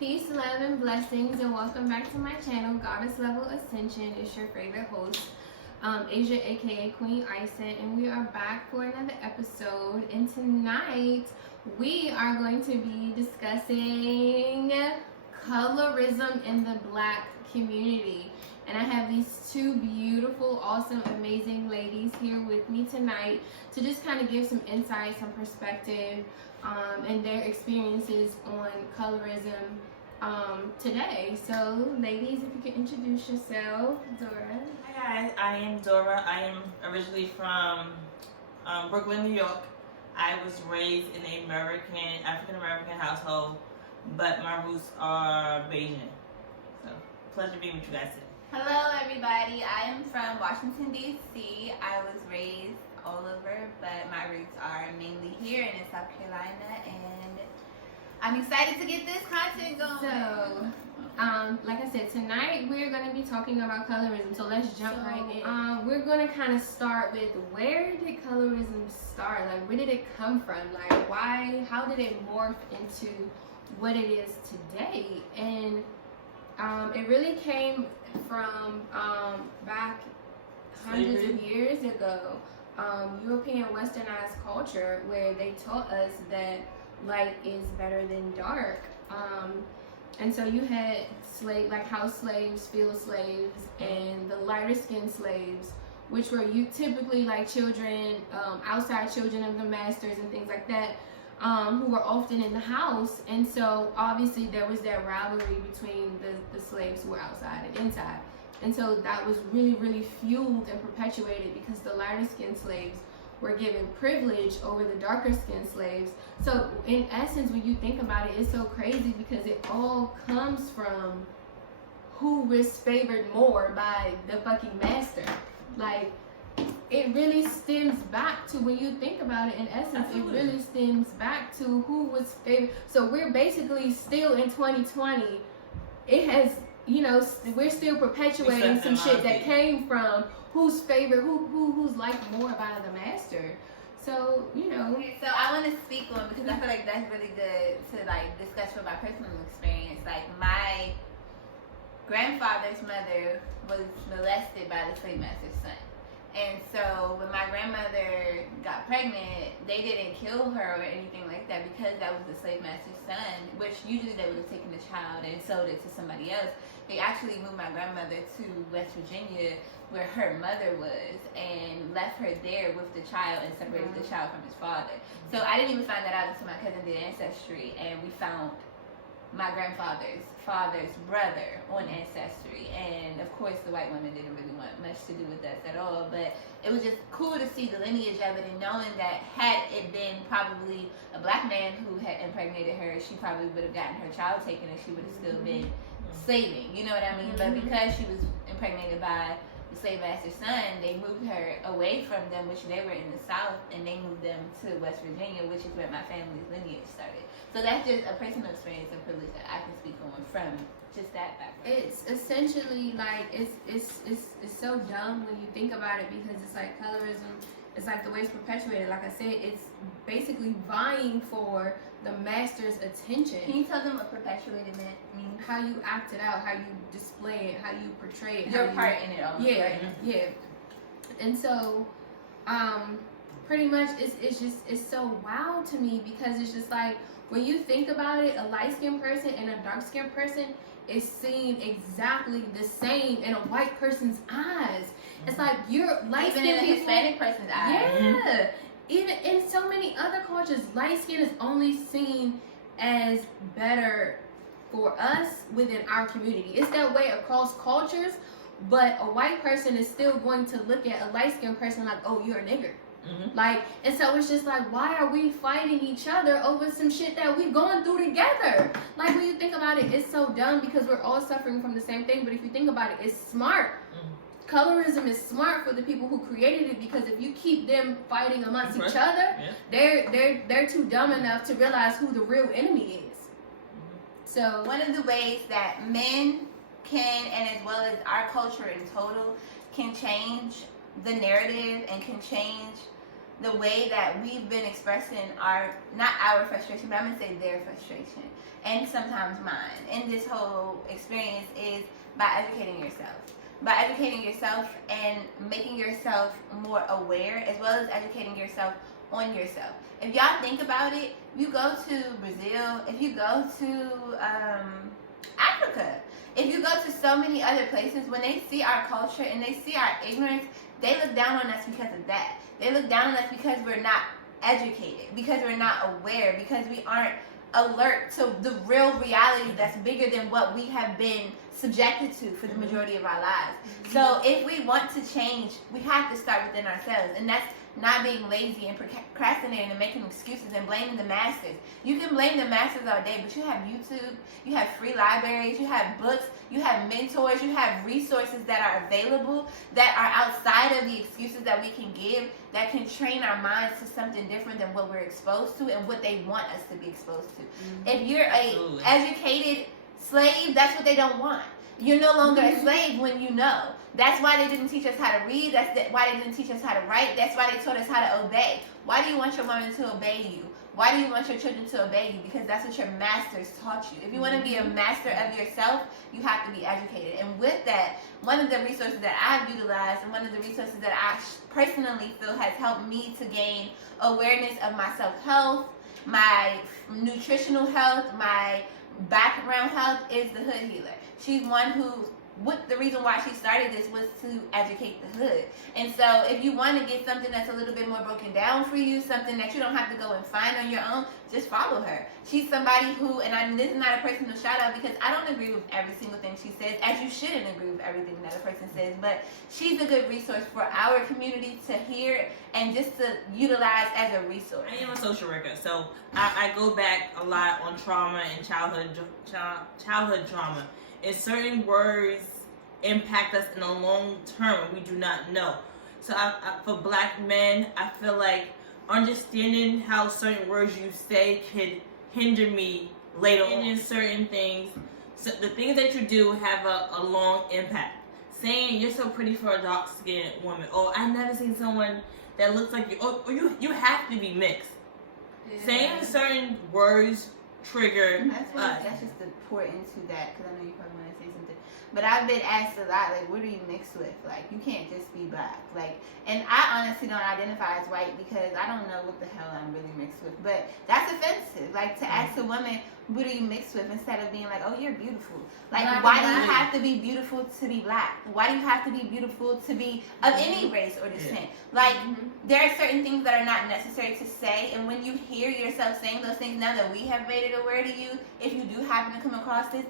Peace, love, and blessings, and welcome back to my channel, Goddess Level Ascension. It's your favorite host, Asia, aka Queen Isis, and we are back for another episode. And tonight, we are going to be discussing colorism in the Black community. And I have these two beautiful, awesome, amazing ladies here with me tonight to just kind of give some insight, some perspective, and their experiences on colorism today. So, ladies, if you could introduce yourself. Dora. Hi guys, I am Dora. I am originally from Brooklyn, New York. I was raised in an African American household, but my roots are Bayesian. So, pleasure being with you guys today. Hello everybody, I am from Washington DC. I was raised all over, but my roots are mainly here and in South Carolina, and I'm excited to get this content going. So, like I said, tonight we're going to be talking about colorism, so let's jump right in. We're going to kind of start with, where did colorism start? Like, where did it come from? Like, why, how did it morph into what it is today? And it really came from back hundreds of years ago, European westernized culture, where they taught us that light is better than dark. And so you had house slaves, field slaves, and the lighter skinned slaves, which were typically like children, outside children of the masters and things like that, who were often in the house. And so obviously there was that rivalry between the slaves who were outside and inside. And so that was really, really fueled and perpetuated because the lighter skinned slaves were given privilege over the darker skinned slaves. So in essence, when you think about it, it's so crazy because it all comes from who was favored more by the fucking master. Like, it really stems back to, when you think about it, in essence, Absolutely. It really stems back to who was favored. So we're basically still in 2020. It has, we're still perpetuating some shit that came from who's favored, who's liked more by the master. So, Okay, so I want to speak on, because I feel like that's really good to discuss from my personal experience. Like, my grandfather's mother was molested by the slave master's son. And so when my grandmother got pregnant, they didn't kill her or anything like that because that was the slave master's son, which usually they would have taken the child and sold it to somebody else. They actually moved my grandmother to West Virginia, where her mother was, and left her there with the child and separated the child from his father. So I didn't even find that out until my cousin did Ancestry, and we found my grandfather's father's brother on Ancestry. And of course the white women didn't really want much to do with us at all, but it was just cool to see the lineage of it, and knowing that had it been probably a black man who had impregnated her, she probably would have gotten her child taken and she would have still been slaving, you know what I mean? But because she was impregnated by the slave master's son, they moved her away from them, which they were in the South, and they moved them to West Virginia, which is where my family's lineage started. So that's just a personal experience and privilege that I can speak on from just that background. It's essentially like, it's so dumb when you think about it, because it's like colorism, it's like the way it's perpetuated. Like I said, it's basically vying for the master's attention. Can you tell them what perpetuated means? How you act it out, how you display it, how you portray it. Your part in it all. Yeah, right? Yeah. And so, pretty much it's so wild to me, because it's just like, when you think about it, a light-skinned person and a dark-skinned person is seen exactly the same in a white person's eyes. It's like, you're light-skinned even in a Hispanic person's eyes. Yeah. Even in so many other cultures, light skin is only seen as better for us within our community. It's that way across cultures, but a white person is still going to look at a light-skinned person like, oh, you're a nigger. Like, and so it's just like, why are we fighting each other over some shit that we're going through together? Like, when you think about it, it's so dumb, because we're all suffering from the same thing. But if you think about it, it's smart. Colorism is smart for the people who created it, because if you keep them fighting amongst each other, they're too dumb enough to realize who the real enemy is. So one of the ways that men can, and as well as our culture in total, can change the narrative and can change the way that we've been expressing not our frustration, but I'm going to say their frustration, and sometimes mine, in this whole experience is by educating yourself. By educating yourself and making yourself more aware, as well as educating yourself on yourself. If y'all think about it, you go to Brazil, if you go to Africa, if you go to so many other places, when they see our culture and they see our ignorance, they look down on us because of that. They look down on us because we're not educated, because we're not aware, because we aren't alert to the real reality that's bigger than what we have been subjected to for the majority of our lives. So if we want to change, we have to start within ourselves, and that's not being lazy and procrastinating and making excuses and blaming the masters. You can blame the masters all day, but you have YouTube, you have free libraries, you have books, you have mentors, you have resources that are available that are outside of the excuses that we can give, that can train our minds to something different than what we're exposed to and what they want us to be exposed to. If you're a educated slave, that's what they don't want. You're no longer a slave when you know. That's why they didn't teach us how to read. That's why they didn't teach us how to write. That's why they taught us how to obey. Why do you want your woman to obey you? Why do you want your children to obey you? Because that's what your masters taught you. If you want to be a master of yourself, you have to be educated. And with that, one of the resources that I've utilized and one of the resources that I personally feel has helped me to gain awareness of my self-health, my nutritional health, my background health is the Hood Healer. She's one who, the reason why she started this was to educate the hood. And so if you want to get something that's a little bit more broken down for you, something that you don't have to go and find on your own, just follow her. She's somebody who, and this is not a personal shout out because I don't agree with every single thing she says, as you shouldn't agree with everything that a person says, but she's a good resource for our community to hear and just to utilize as a resource. I am a social worker, so I go back a lot on trauma and childhood trauma. And certain words impact us in the long term we do not know. So for black men, I feel like understanding how certain words you say could hinder me later on in certain things. So the things that you do have a long impact. Saying you're so pretty for a dark-skinned woman, or I've never seen someone that looks like you, or you have to be mixed. Yeah. Saying certain words trigger that's just to pour into that, because I know you probably want to say something, but I've been asked a lot, like, what are you mixed with? Like, you can't just be black. Like, and I honestly don't identify as white because I don't know what the hell I'm really mixed with, but that's offensive. Like, to ask a woman, what are you mixed with, instead of being like, oh, you're beautiful. Like, why do you have to be beautiful to be black? Why do you have to be beautiful to be of any race or descent? Like, there are certain things that are not necessary to say, and when you hear yourself saying those things, now that we have made it aware to you, if you do happen to come across this,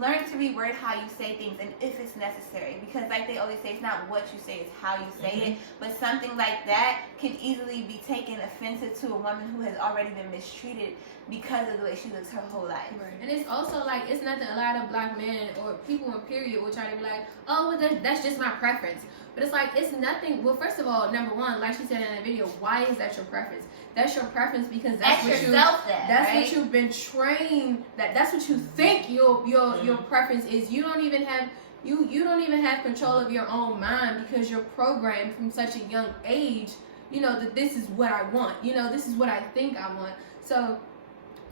learn to reword how you say things, and if it's necessary, because like they always say, it's not what you say, it's how you say it. But something like that can easily be taken offensive to a woman who has already been mistreated because of the way she lives her whole life. Right. And it's also like, it's nothing, a lot of black men or people in period will try to be like, oh, well, that's just my preference. But it's like, it's nothing. Well, first of all, number one, like she said in the video, why is that your preference? That's your preference because that's what you've been trained. That's what you think your preference is. You don't even have you don't even have control of your own mind because you're programmed from such a young age. You know that this is what I want. You know, this is what I think I want. So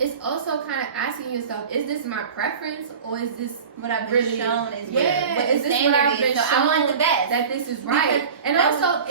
it's also kind of asking yourself, is this my preference, or is this what I've been shown? Is is this what I've been shown? I want the best. That this is right. And also,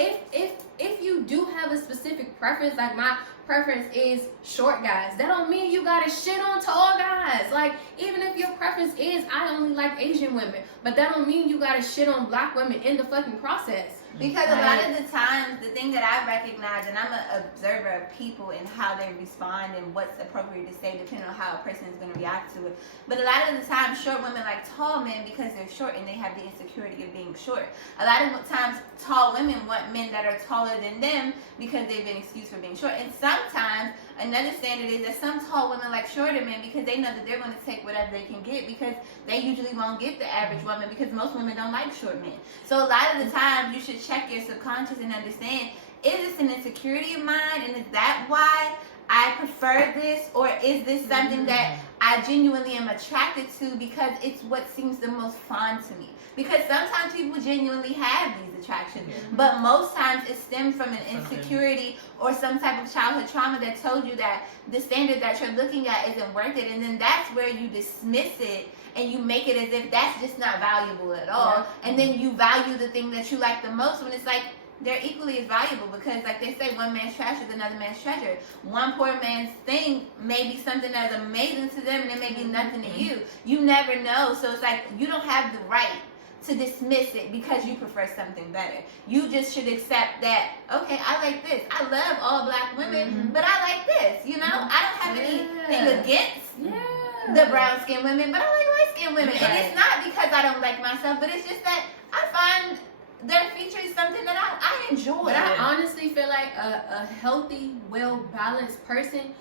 if you do have a specific preference, like my preference is short guys, that don't mean you gotta shit on tall guys. Like, even if your preference is I only like Asian women, but that don't mean you gotta shit on black women in the fucking process. Because a lot of the times, the thing that I recognize, and I'm an observer of people and how they respond and what's appropriate to say depending on how a person is going to react to it. But a lot of the time, short women like tall men because they're short and they have the insecurity of being short. A lot of times, tall women want men that are taller than them because they've been excused for being short. And sometimes, another standard is that some tall women like shorter men because they know that they're going to take whatever they can get, because they usually won't get the average woman because most women don't like short men. So a lot of the times, you should check your subconscious and understand, is this an insecurity of mine, and is that why I prefer this, or is this something that I genuinely am attracted to because it's what seems the most fun to me? Because sometimes people genuinely have these attractions, but most times it stems from an insecurity or some type of childhood trauma that told you that the standard that you're looking at isn't worth it, and then that's where you dismiss it and you make it as if that's just not valuable at all, and then you value the thing that you like the most when it's like they're equally as valuable, because like they say, one man's trash is another man's treasure. One poor man's thing may be something that's amazing to them and it may be nothing to you. You never know. So it's like you don't have the right to dismiss it because you prefer something better. You just should accept that, okay, I like this. I love all black women, but I like this. You know, I don't have anything against the brown skinned women, but I like light skinned women. And it's not because I don't like myself, but it's just that I find their feature is something that I enjoy. But I honestly feel like a healthy, well-balanced person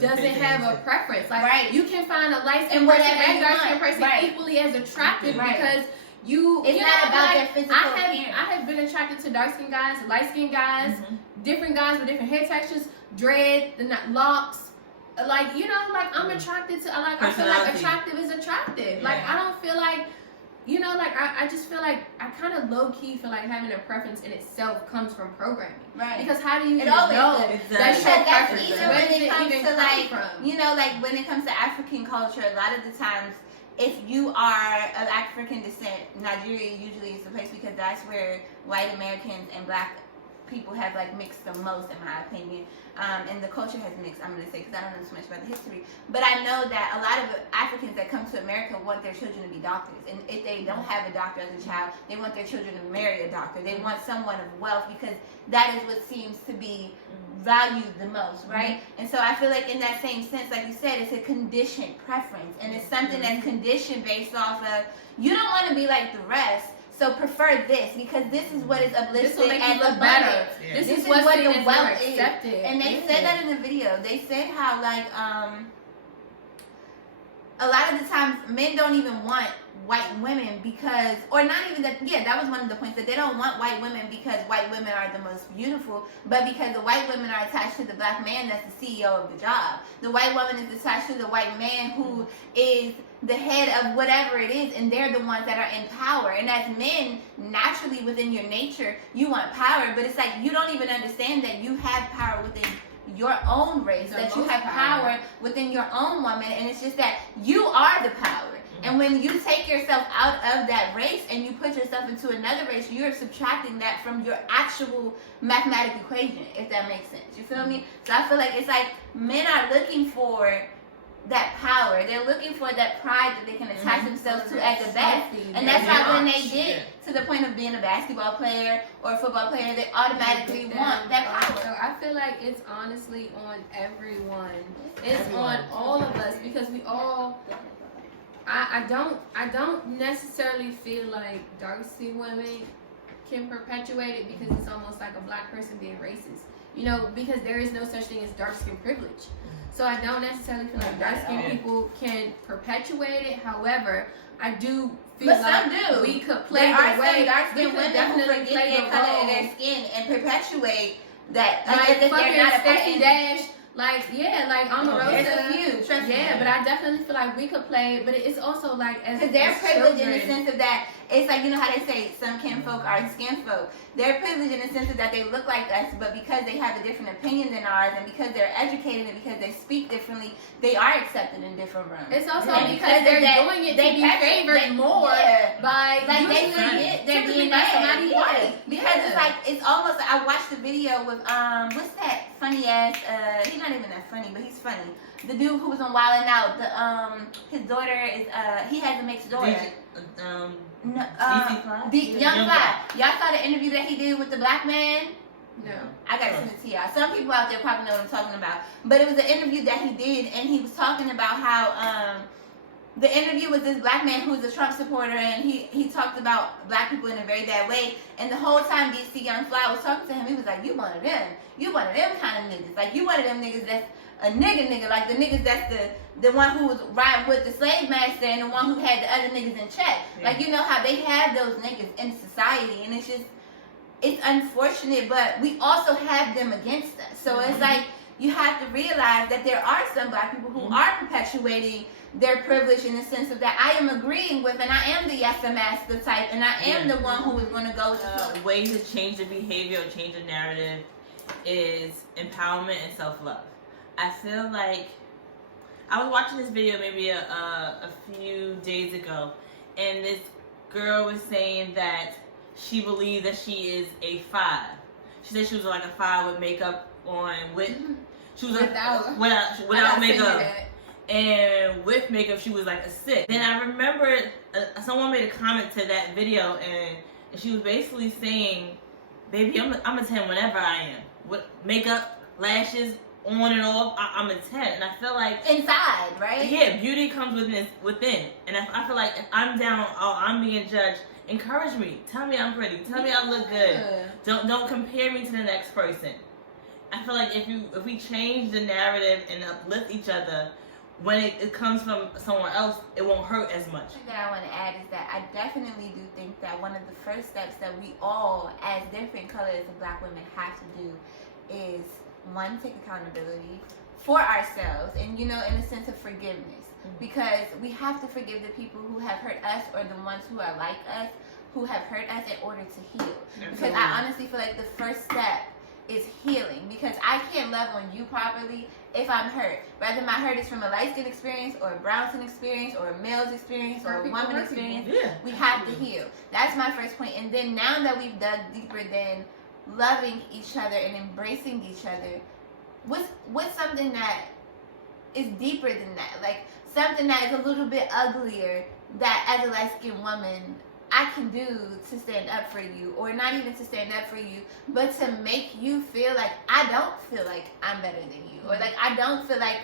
doesn't have a preference. Like, you can find a light-skinned person and dark-skinned person equally as attractive because it's not about their physical appearance. I have been attracted to dark-skinned guys, light-skinned guys, different guys with different hair textures, dread, the locks. Like, you know, like I'm attracted to, I feel like attractive is attractive. Like, I don't feel like, you know, like I just feel like I kind of low key feel like having a preference in itself comes from programming. Right. Because how do you even know that's your preference? Even when it comes to like, you know, like when it comes to African culture, a lot of the times, if you are of African descent, Nigeria usually is the place because that's where white Americans and black people have like mixed the most, in my opinion. And the culture has mixed, I'm going to say, because I don't know so much about the history. But I know that a lot of Africans that come to America want their children to be doctors. And if they don't have a doctor as a child, they want their children to marry a doctor. They want someone of wealth because that is what seems to be valued the most, right? And so I feel like in that same sense, like you said, it's a conditioned preference. And it's something that's conditioned based off of, you don't want to be like the rest. So prefer this because this is what is uplifted and abundant. This is what the wealth is. And they said that in the video. They said how like a lot of the times men don't even want white women because, or not even that, that was one of the points, that they don't want white women because white women are the most beautiful, but because the white women are attached to the black man that's the CEO of the job. The white woman is attached to the white man who is the head of whatever it is, and they're the ones that are in power. And as men, naturally within your nature, you want power, but it's like you don't even understand that you have power within your own race, that you have power within your own woman, and it's just that you are the power. And when you take yourself out of that race and you put yourself into another race, you're subtracting that from your actual mathematical equation, if that makes sense. You feel me? So I feel like it's like men are looking for that power. They're looking for that pride that they can attach themselves to as the best. And that's why when they get to the point of being a basketball player or a football player, they automatically want that power. So I feel like it's honestly on everyone. It's on all of us because we all... I don't necessarily feel like dark-skinned women can perpetuate it because it's almost like a black person being racist. You know, because there is no such thing as dark-skinned privilege. So I don't necessarily feel like dark-skinned people can perpetuate it. However, I do feel like we could play the way dark-skinned women who forget their color in their skin and perpetuate that. Like if they're not a Stacey Dash. Like, like Omarosa. There's a few, trust me. But I definitely feel like we could play, but it's also like as because they're privileged in the sense of that, it's like, you know how they say some kin folk are skin folk. They're privileged in the sense of that they look like us, but because they have a different opinion than ours, and because they're educated and because they speak differently, they are accepted in different rooms. It's also because they're doing it to be favored more by like they forget their DNA. Somebody white. Because it's like, it's almost, I watched the video with what's that funny ass, he's not even that funny, but he's funny. The dude who was on Wild 'N Out, his daughter is, he has a mixed daughter. Young Fly. Y'all saw the interview that he did with the black man? No. I gotta send it to y'all. Some people out there probably know what I'm talking about. But it was an interview that he did, and he was talking about how the interview was this black man who was a Trump supporter, and he talked about black people in a very bad way. And the whole time DC Young Fly was talking to him, he was like, you one of them. You one of them kind of niggas. Like, you one of them niggas that's a nigga. Like, the niggas that's the one who was riding with the slave master and the one who had the other niggas in check. Yeah. Like, you know how they have those niggas in society, and it's just, it's unfortunate, but we also have them against us. So it's like, you have to realize that there are some black people who are perpetuating their privilege in the sense of that I am agreeing with, and I am the yes I'm master type, and I am the one who is going to go with the flow. Way to change the behavior or change the narrative is empowerment and self-love. I feel like I was watching this video maybe a few days ago, and this girl was saying that she believed that she is a 5. She said she was like a 5 with makeup on, with she was without makeup, and with makeup she was like a 6. Then I remembered someone made a comment to that video, and she was basically saying, "Baby, I'm a 10 whenever I am with makeup, lashes." On and off, I'm a 10, and I feel like inside, right? Yeah, beauty comes within, and I feel like if I'm down or I'm being judged, encourage me. Tell me I'm pretty. Tell me I look good. Don't compare me to the next person. I feel like if we change the narrative and uplift each other, when it comes from someone else, it won't hurt as much. One thing that I want to add is that I definitely do think that one of the first steps that we all, as different colors of black women, have to do is, one, take accountability for ourselves, and in a sense of forgiveness, because we have to forgive the people who have hurt us, or the ones who are like us who have hurt us, in order to heal. Because I honestly feel like the first step is healing, because I can't love on you properly if I'm hurt. Whether my hurt is from a light skin experience, or a brown skin experience, or a male's experience, or a woman's experience, we have to heal. That's my first point. And then now that we've dug deeper than loving each other and embracing each other, what's something that is deeper than that? Like something that is a little bit uglier that as a light-skinned woman I can do to stand up for you, or not even to stand up for you, but to make you feel like I don't feel like I'm better than you, or like I don't feel like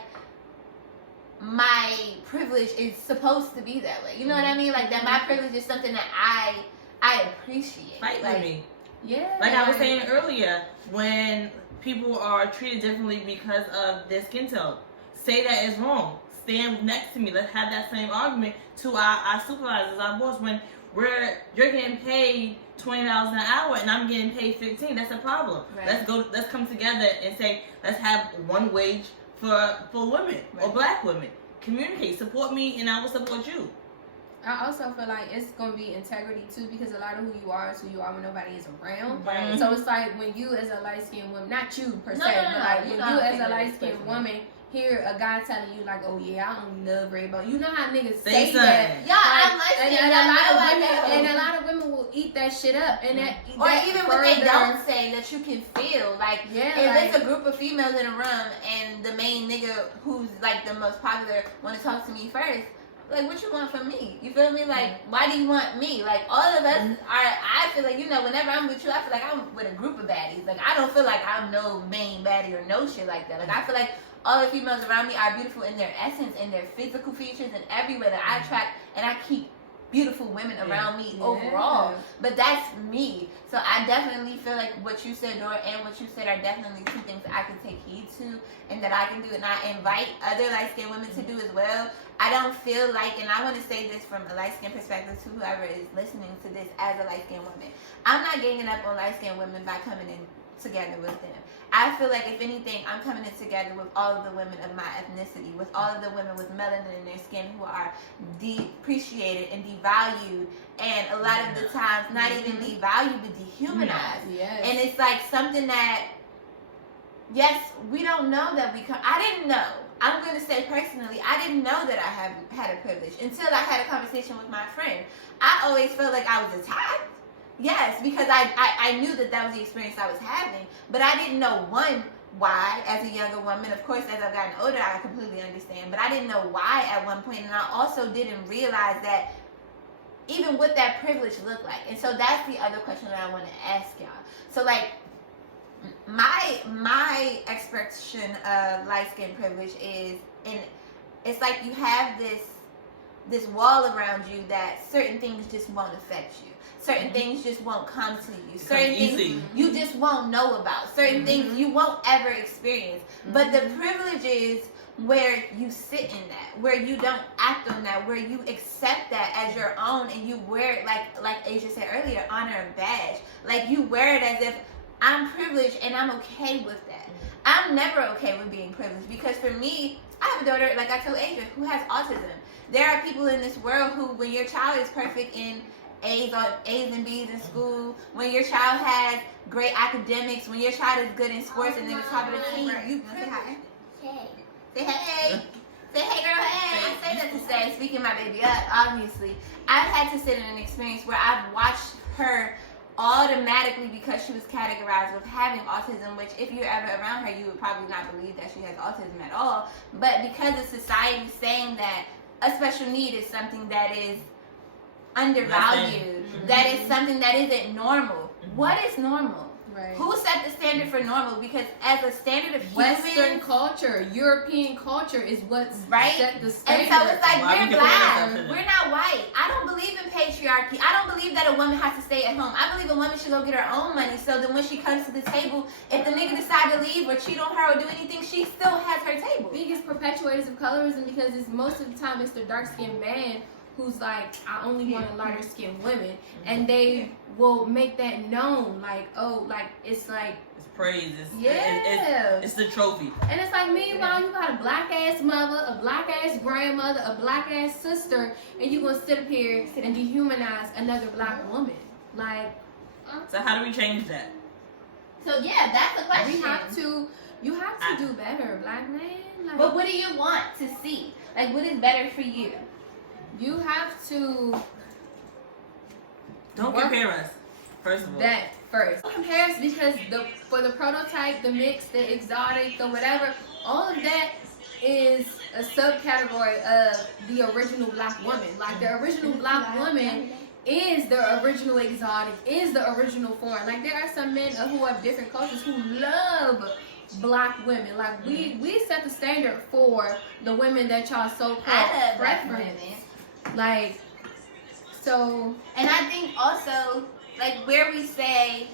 my privilege is supposed to be that way. You know what I mean? Like that my privilege is something that I appreciate. Fight with me. Yeah. Like I was saying earlier, when people are treated differently because of their skin tone, say that is wrong. Stand next to me. Let's have that same argument to our supervisors, our boss. When you're getting paid $20 an hour and I'm getting paid $15, that's a problem. Right. Let's come together and say, let's have one wage for women or black women. Communicate, support me, and I will support you. I also feel like it's going to be integrity too, because a lot of who you are is who you are when nobody is around. Right. So it's like when you as a light-skinned woman, not you per se, but like when you as a light-skinned woman hear a guy telling you like, "Oh yeah, I don't love rainbow." You know how niggas say that. Yeah, I'm light-skinned. And a lot of women will eat that shit up, and or even what they don't say that you can feel. Like if it's a group of females in a room and the main nigga who's like the most popular want to talk to me first. Like, what you want from me? You feel me? Like, why do you want me? Like, all of us are, I feel like, whenever I'm with you, I feel like I'm with a group of baddies. Like, I don't feel like I'm no main baddie or no shit like that. Like, I feel like all the females around me are beautiful in their essence, in their physical features, and everywhere that I attract, and I keep beautiful women around me overall. But that's me. So I definitely feel like what you said, Dora, and what you said are definitely two things that I can take heed to and that I can do, and I invite other light-skinned women to do as well. I don't feel like, and I want to say this from a light-skinned perspective to whoever is listening to this as a light-skinned woman, I'm not ganging up on light-skinned women by coming in together with them. I feel like, if anything, I'm coming in together with all of the women of my ethnicity, with all of the women with melanin in their skin who are depreciated and devalued, and a lot of the times not even devalued but dehumanized. And it's like something that, yes, we don't know that I didn't know. I'm going to say personally, I didn't know that I had a privilege until I had a conversation with my friend. I always felt like I was attacked. Yes, because I knew that was the experience I was having, but I didn't know why as a younger woman. Of course, as I've gotten older, I completely understand, but I didn't know why at one point, and I also didn't realize that even what that privilege looked like. And so that's the other question that I want to ask y'all. So like, my expression of light skin privilege is, and it's like you have this wall around you that certain things just won't affect you. Certain things just won't come to you. Certain things you just won't know about. Certain things you won't ever experience. But the privilege is where you sit in that, where you don't act on that, where you accept that as your own, and you wear it like Asia said earlier, honor a badge. Like you wear it as if I'm privileged and I'm okay with that. I'm never okay with being privileged because for me, I have a daughter, like I told Asia, who has autism. There are people in this world who, when your child is perfect in A's and B's in school, when your child has great academics, when your child is good in sports and they're the top of the team, you privileged. Say hey. Say hey girl, hey. I say that to say, speaking my baby up, obviously. I've had to sit in an experience where I've watched her automatically, because she was categorized with having autism, which if you're ever around her, you would probably not believe that she has autism at all. But because of society saying that a special need is something that is undervalued, that is something that isn't normal. What is normal? Right. Who set the standard for normal? Because as a standard of Western humans, culture, European culture is what's right? set the standard. And so it's like, Why we're we black, compare ourselves to we're not white. I don't believe in patriarchy. I don't believe that a woman has to stay at home. I believe a woman should go get her own money, so that when she comes to the table, if the nigga decide to leave or cheat on her or do anything, she still has her table. Biggest perpetuators of colorism, because it's most of the time it's the dark-skinned man who's like, I only want a lighter skinned women, and they will make that known, like, oh, like it's like It's praise. It's the trophy. and it's like, meanwhile you got a black ass mother, a black ass grandmother, a black ass sister, and you gonna sit up here and dehumanize another black woman. Like, So how do we change that? So yeah, that's the question. you have to do better, black man. Like, But what do you want to see? Like, what is better for you? you have to Don't compare us, first of all. that first. Compare us, because for the prototype, the mix, the exotic, the whatever, all of that is a subcategory of the original black woman. Like, the original black woman is the original exotic, is the original foreign. Like, there are some men who have different cultures who love black women. Like, we set the standard for the women that y'all so I love called black preference. women. Like, so, And I think also, like, where we say,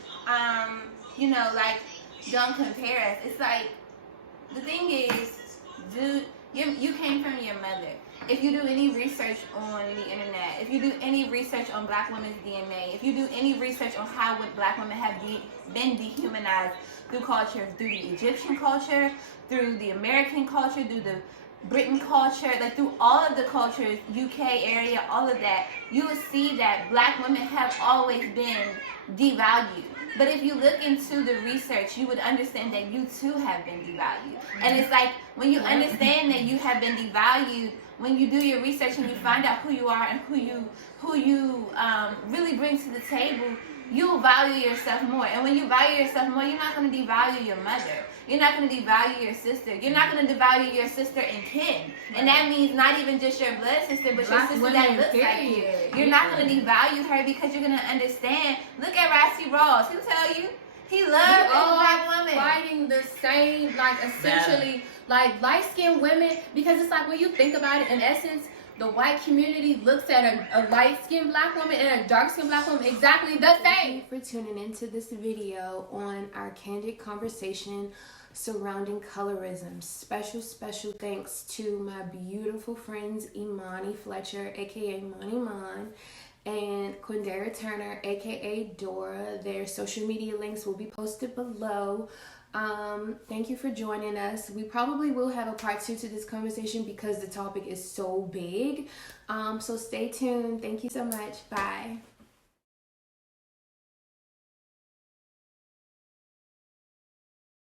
you know, like, don't compare us. It's like, the thing is, dude, you came from your mother. If you do any research on the internet, if you do any research on black women's DNA, if you do any research on how black women have been dehumanized through culture, through the Egyptian culture, through the American culture, through the Britain culture, like through all of the cultures, UK area, all of that, you will see that black women have always been devalued. But if you look into the research, you would understand that you too have been devalued. And it's like, when you understand that you have been devalued, when you do your research and you find out who you are and who you really bring to the table, you'll value yourself more. And when you value yourself more, you're not going to devalue your mother. You're not going to devalue your sister. You're not going to devalue your sister in kin. And that means not even just your blood sister, but your sister that looks like you. You're not going to devalue her, because you're going to understand. Look at Rasty Ross. He'll tell you. He loves his black woman. Fighting the same, like, essentially, like, light-skinned women, because it's like, when you think about it, in essence, the white community looks at a light-skinned black woman and a dark-skinned black woman exactly the same. Thank you for tuning into this video on our candid conversation surrounding colorism. Special thanks to my beautiful friends Imani Fletcher, aka Money Mon, and Quindara Turner, aka Dora. Their social media links will be posted below. Thank you for joining us. We probably will have a part 2 to this conversation because the topic is so big. So stay tuned. Thank you so much. Bye.